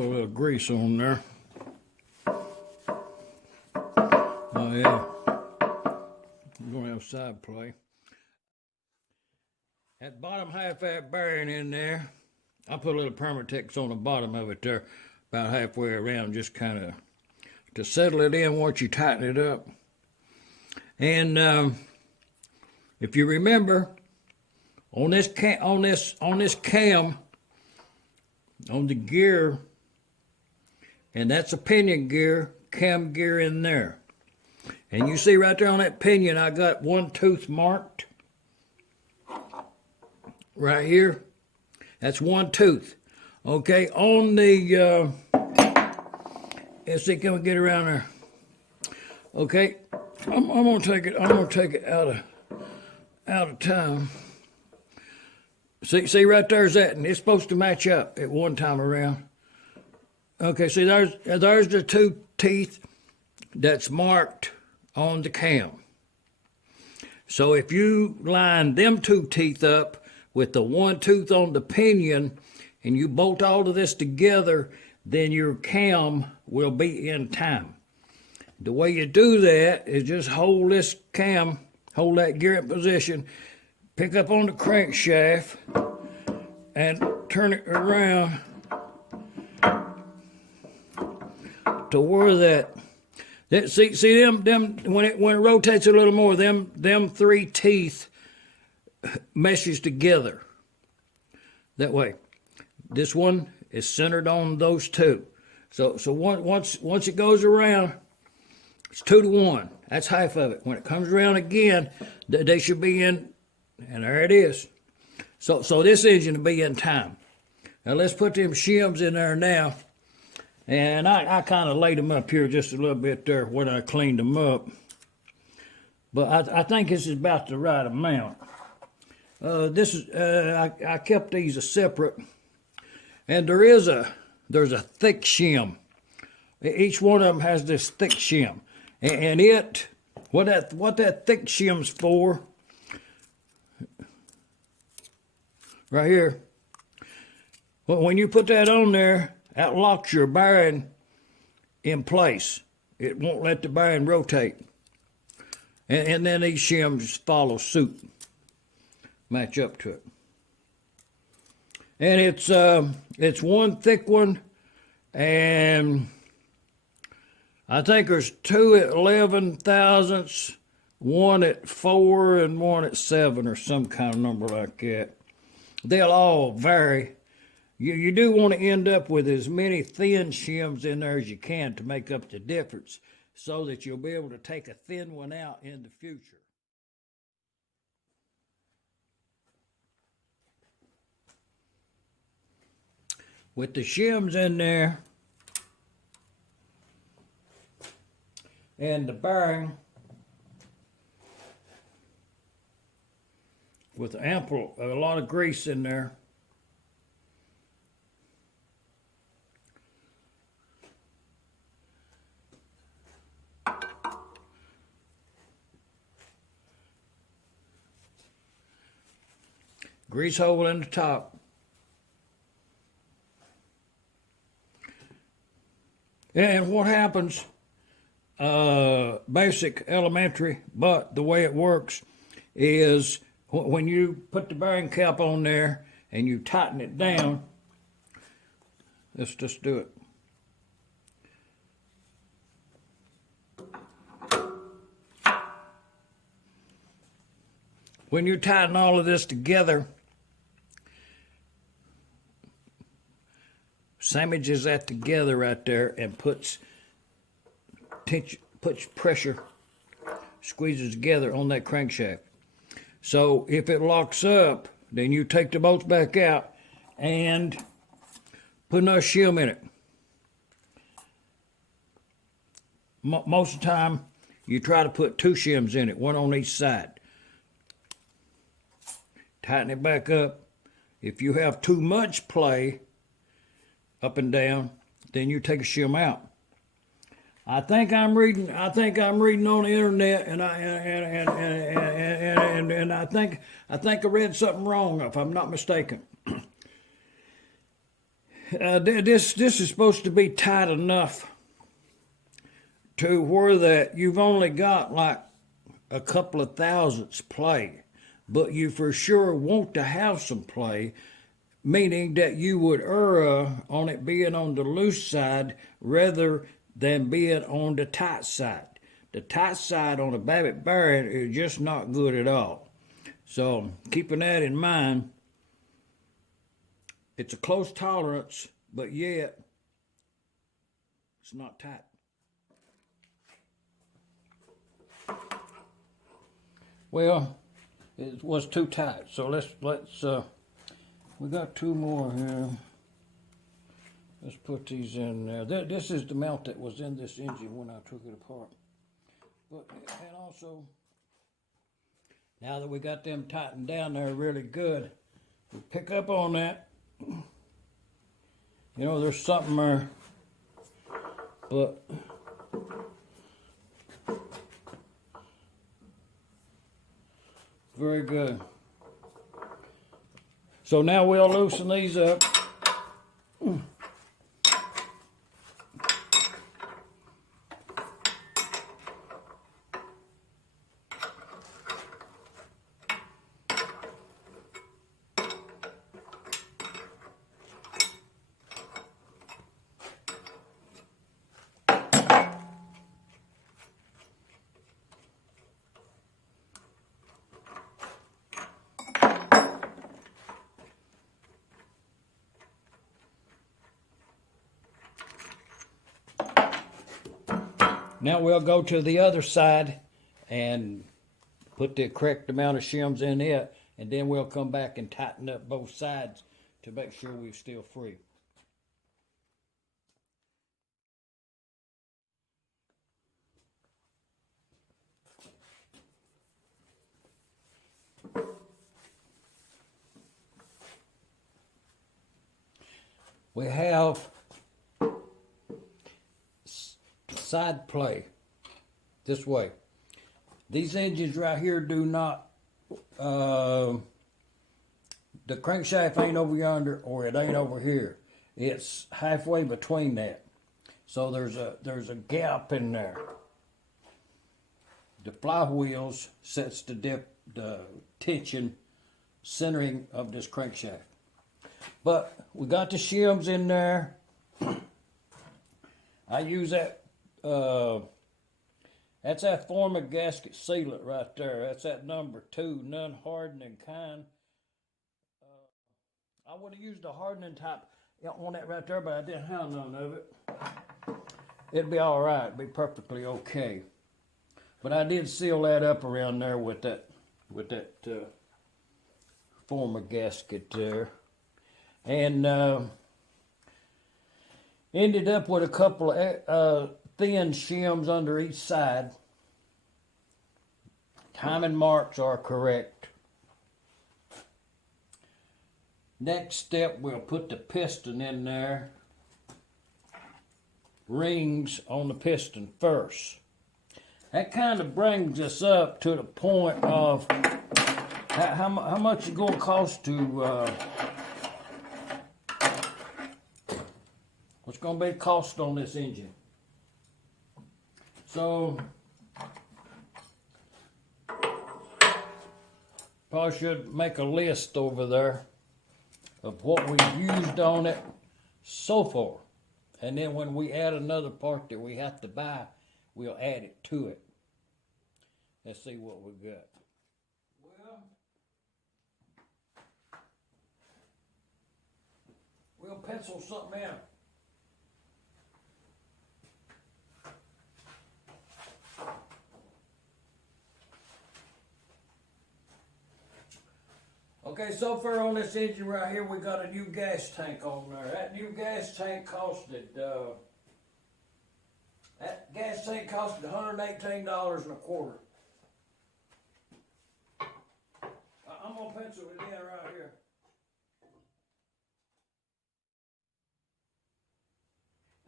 put a little grease on there. Oh yeah, I'm gonna have side play. That bottom half that bearing in there, I put a little Permatex on the bottom of it there, about halfway around, just kind of to settle it in once you tighten it up. And if you remember, on this cam, on the gear, and that's a pinion gear, cam gear in there. And you see right there on that pinion, I got one tooth marked. Right here. That's one tooth. Okay, on the, let's see, can we get around there? Okay, I'm gonna take it out of time. See right there's that, and it's supposed to match up at one time around. Okay, see there's the two teeth that's marked on the cam. So if you line them two teeth up with the one tooth on the pinion and you bolt all of this together, then your cam will be in time. The way you do that is just hold this cam, hold that gear in position, pick up on the crankshaft and turn it around to where that see them when it rotates a little more, them three teeth meshes together. That way. This one is centered on those two. So once it goes around, it's 2 to 1. That's half of it. When it comes around again, they should be in, and there it is. So this engine will be in time. Now let's put them shims in there now. And I kind of laid them up here just a little bit there when I cleaned them up. But I think this is about the right amount. I kept these a separate. And there's a thick shim. Each one of them has this thick shim. And what that thick shim's for, right here, when you put that on there, that locks your bearing in place. It won't let the bearing rotate. And then these shims follow suit, match up to it. And it's one thick one, and I think there's 2 at 11 thousandths, 1 at 4, and 1 at 7, or some kind of number like that. They'll all vary. You do want to end up with as many thin shims in there as you can to make up the difference, so that you'll be able to take a thin one out in the future. With the shims in there and the bearing with a lot of grease in there, grease hole in the top. And what happens, basic, elementary, but the way it works is when you put the bearing cap on there and you tighten it down, let's just do it. When you tighten all of this together, sandwiches that together right there and puts pressure, squeezes together on that crankshaft. So if it locks up, then you take the bolts back out and put another shim in it. Most of the time, you try to put 2 shims in it, 1 on each side. Tighten it back up. If you have too much play up and down, then you take a shim out. I think I'm reading on the internet, and I think I read something wrong, if I'm not mistaken. This is supposed to be tight enough to where that you've only got like a couple of thousandths play, but you for sure want to have some play, meaning that you would err on it being on the loose side rather than being on the tight side. The tight side on a babbitt bearing is just not good at all. So keeping that in mind, it's a close tolerance, but yet it's not tight. Well, it was too tight, so let's we got two more here. Let's put these in there. This is the mount that was in this engine when I took it apart. But, and also, now that we got them tightened down there really good, we pick up on that. You know, there's something there, but very good. So now we'll loosen these up. Now we'll go to the other side and put the correct amount of shims in it, and then we'll come back and tighten up both sides to make sure we're still free. We have side play this way. These engines right here do not, the crankshaft ain't over yonder or it ain't over here. It's halfway between that. So there's a gap in there. The flywheels sets the tension centering of this crankshaft. But we got the shims in there. I use that, that's that former gasket sealant right there. That's that number 2, non-hardening kind. I would have used a hardening type on that right there, but I didn't have none of it. It'd be all right, it'd be perfectly okay. But I did seal that up around there with that former gasket there. And ended up with a couple of thin shims under each side. Timing marks are correct. Next step, we'll put the piston in there. Rings on the piston first. That kind of brings us up to the point of how much it's going to cost to what's going to be the cost on this engine. So, probably should make a list over there of what we've used on it so far. And then when we add another part that we have to buy, we'll add it to it. Let's see what we got. Well, we'll pencil something out. Okay, so far on this engine right here, we got a new gas tank on there. That new gas tank costed, $118.25. I'm gonna pencil it in right here.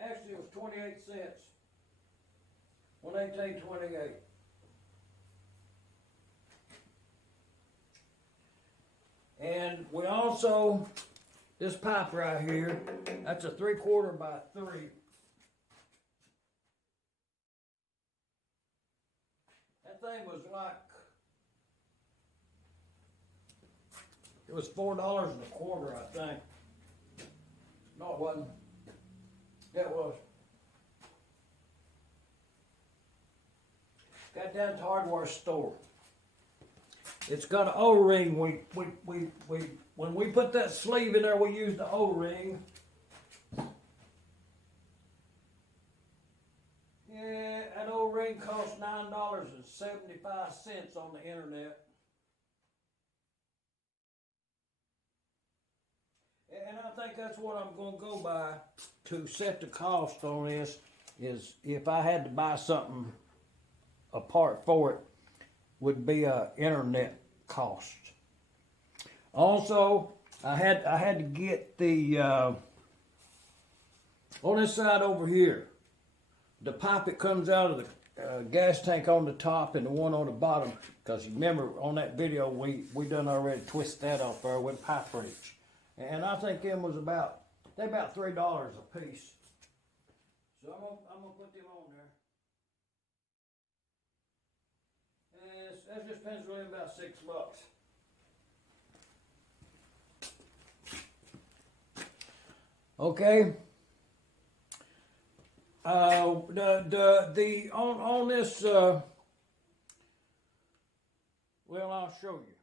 Actually, it was 28 cents. 118.28. And we also this pipe right here, that's a 3/4 by 3. That thing was like, it was $4.25, I think. No, it wasn't. Yeah, it was. Got down to the hardware store. It's got an O-ring. When we put that sleeve in there, we used the O-ring. Yeah, that O-ring cost $9.75 on the internet. And I think that's what I'm going to go by to set the cost on this, is if I had to buy something, a part for it, would be a internet cost. Also, I had to get the on this side over here, the pipe that comes out of the gas tank on the top and the one on the bottom, because you remember on that video we done already twist that off there with pipe wrench, and I think them was about $3 a piece. So I'm gonna put them on there. That just penciled in about $6. Okay. On this, well, I'll show you.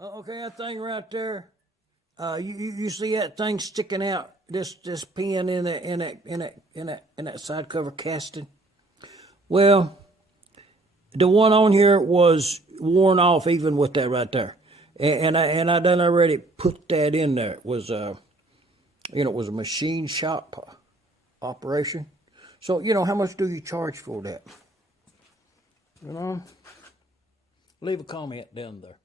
Okay, that thing right there. You see that thing sticking out? This pin in that side cover casting. Well, the one on here was worn off even with that right there, and I done already put that in there. It was it was a machine shop operation. So how much do you charge for that? Leave a comment down there.